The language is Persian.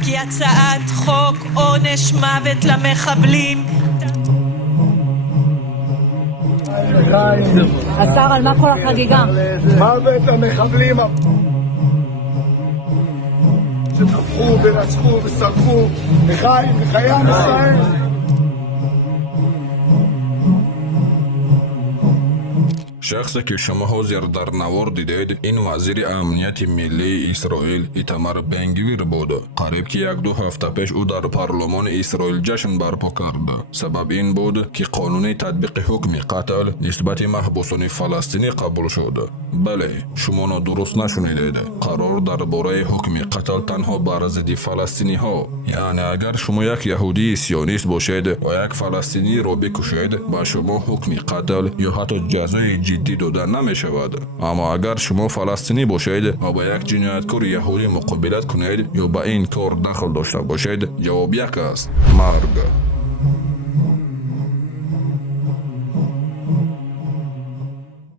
כי הצעת חוק עונש מוות למחבלים. השר, על מה כל החגיגה? מוות למחבלים שטבחו ורצחו ושרפו לחיי עם ישראל. شخصی که شما حاضر در نوار دیدید این وزیر امنیت ملی اسرائیل ایتمار بنگویر بود. قریب که یک دو هفته پیش او در پارلمان اسرائیل جشن برپا کرد. سبب این بود که قانون تطبیق حکم قتل نسبت محبوسان فلسطینی قبول شد. بله، شما درست نشنیدید. قرار درباره حکم قتل تنها بر ضد فلسطینی ها، یعنی اگر شما یک یهودی سیونیست باشید و یک فلسطینی را بکشید با شما حکم قتل یا حتی جزای جدی داده نمی شود. اما اگر شما فلسطینی باشید و با یک جنایتکار یهودی مقابلت کنید یا با این کار دخل داشته باشید، جواب یک است: مرگ.